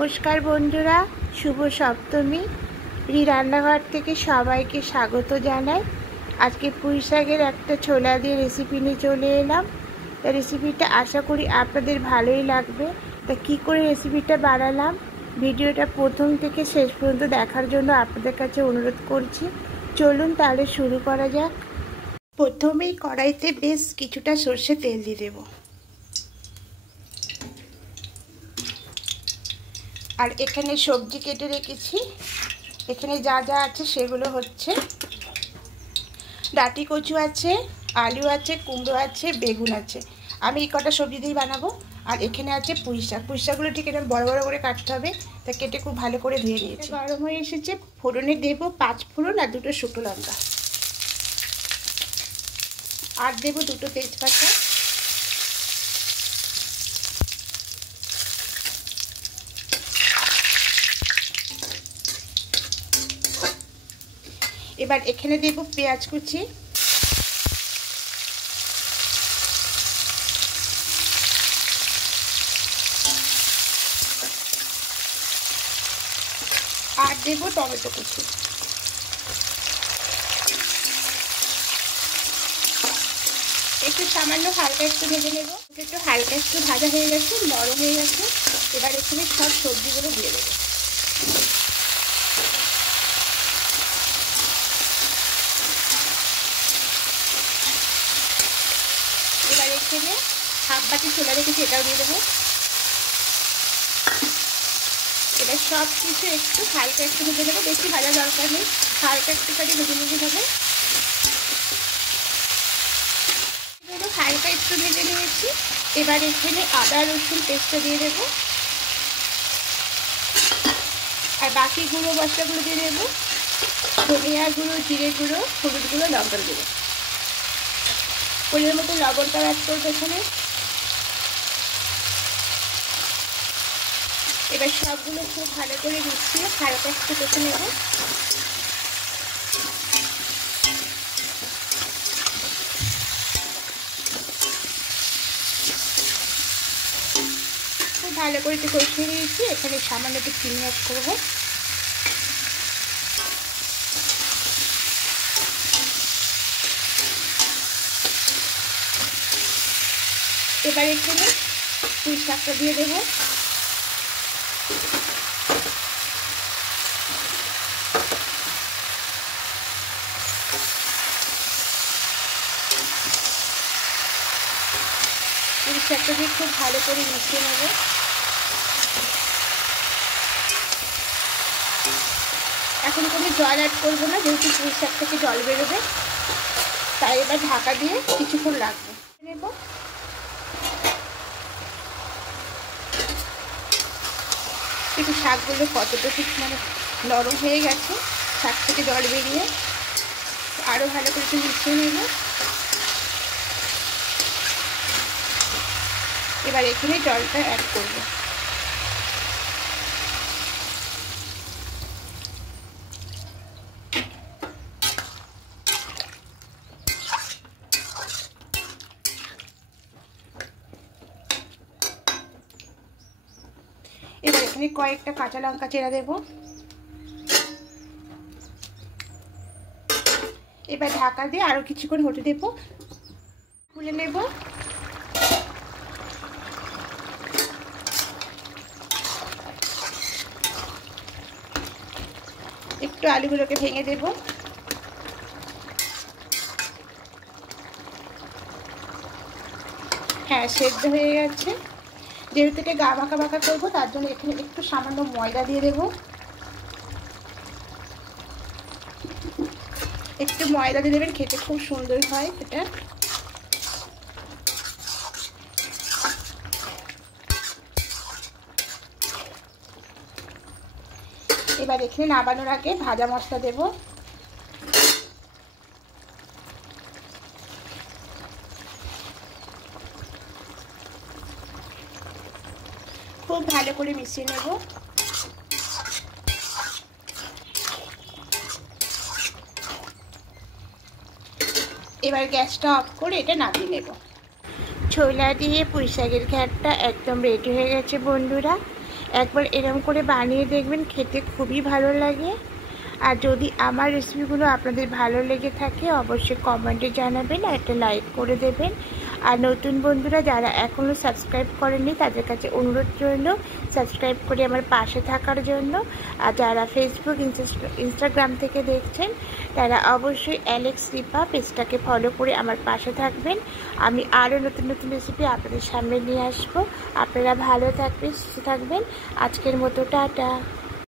নমস্কার বন্ধুরা, শুভ সপ্তমী। রান্নাঘর থেকে সবাইকে স্বাগত জানাই। আজকে পুঁই শাকের একটা ছোলা দিয়ে রেসিপি নিয়ে চলে এলাম। তা রেসিপিটা আশা করি আপনাদের ভালোই লাগবে। তা কী করে রেসিপিটা বানালাম, ভিডিওটা প্রথম থেকে শেষ পর্যন্ত দেখার জন্য আপনাদের কাছে অনুরোধ করছি। চলুন তাহলে শুরু করা যাক। প্রথমেই কড়াইতে বেশ কিছুটা সর্ষে তেল দিয়ে দেবো। আর এখানে সবজি কেটে রেখেছি। এখানে যা যা আছে সেগুলো হচ্ছে ডাঁটি কচু আছে, আলু আছে, কুমড়ো আছে, বেগুন আছে। আমি এই কটা সবজি দিয়ে বানাবো। আর এখানে আছে পুঁই শাক। পুঁই শাকগুলো ঠিক এরকম বড় বড় করে কাটতে হবে। তা কেটে খুব ভালো করে ধুয়ে নিয়েছি। গরম হয়ে এসেছে, ফোড়নে দেবো 5 ফোড়ন আর 2টো শুকনো লঙ্কা। আর দেবো 2টো তেজপাতা। এবার এখানে দেব পেঁয়াজ কুচি, আর দেব টমেটো কুচি। একটু সামান্য হালকা একটু ভেজে নেব। একটু হালকা একটু ভাজা হয়ে গেছে, নরম হয়ে গেছে। এবার এখানে সব সবজিগুলো দিয়ে দেবো। এবার এখানে হাফ বাটি ছোলা রেখেছি, এটাও দিয়ে দেবো। এবার সব কিছু একটু হালকা একটু ভেজে দেবো, বেশি ভাজা দরকার নেই, হালকা একটুখানি ভেজে নিতে হবে। হালকা একটু ভেজে নিয়েছি। এবার এখানে আদা রসুন পেস্টটা দিয়ে দেবো। আর বাকি গুঁড়ো মশলাগুলো দিয়ে দেবো। ধনিয়া গুঁড়ো, জিরে গুঁড়ো, হলুদ গুঁড়ো, লঙ্কার গুঁড়ো। পরিমাণ মতো লবণটাও অ্যাড করবো এখানে। এবার সবগুলো খুব ভালো করে মিশিয়ে হালকা একটু কষে নেব। খুব ভালো করে একটু কষিয়ে নিয়েছি। এখানে সামান্য একটু চিনি অ্যাড করবো। এবার এখানে পুঁই শাকটা দিয়ে দেবো। পুঁই শাকটা দিয়ে খুব ভালো করে মিশিয়ে নেব। এখন কোনো জল অ্যাড করবো না, যেহেতু পুঁই শাক থেকে জল বেরোবে। তাই এবার ঢাকা দিয়ে কিছুক্ষণ রাখবো। নেব একটু শাকগুলো কতটা ঠিক নরম হয়ে গেছে, শাক থেকে জল বেরিয়ে। আরও ভালো করে একটু মিশিয়ে নেব। এবার এখানে জলটা অ্যাড করব। এবার এখানে কয়েকটা কাঁচা লঙ্কা চেরা দেব। এবার ঢাকা দিয়ে আরো কিছুক্ষণ হতে দেব। খুলে নেব। একটু আলুগুলোকে ভেঙে দেব। হ্যাঁ, সেদ্ধ হয়ে গেছে। যেহেতু এটা গা মাখা মাখা করবো, তার জন্য এখানে একটু সামান্য ময়দা দিয়ে দেবো। একটু ময়দা দিয়ে দেবেন, খেতে খুব সুন্দর হয় এটা। এবার এখানে নামানোর আগে ভাজা মশলা দেব। খুব ভালো করে মিশিয়ে নেব। এবার গ্যাসটা অফ করে এটা নামিয়ে নেব। ছোলা দিয়ে পুঁই শাকের ঘ্যাটটা একদম রেডি হয়ে গেছে বন্ধুরা। একবার এরকম করে বানিয়ে দেখবেন, খেতে খুবই ভালো লাগে। আর যদি আমার রেসিপিগুলো আপনাদের ভালো লেগে থাকে অবশ্যই কমেন্টে জানাবেন আর একটা লাইক করে দেবেন। আর নতুন বন্ধুরা যারা এখনও সাবস্ক্রাইব করেননি তাদের কাছে অনুরোধ রইল সাবস্ক্রাইব করে আমার পাশে থাকার জন্য। আর যারা ফেসবুক ইনস্টাগ্রাম থেকে দেখছেন তারা অবশ্যই অ্যালেক্স রিপা পেজটাকে ফলো করে আমার পাশে থাকবেন। আমি আরও নতুন নতুন রেসিপি আপনাদের সামনে নিয়ে আসবো। আপনারা ভালো থাকবেন, সুস্থ থাকবেন। আজকের মতো টাটা।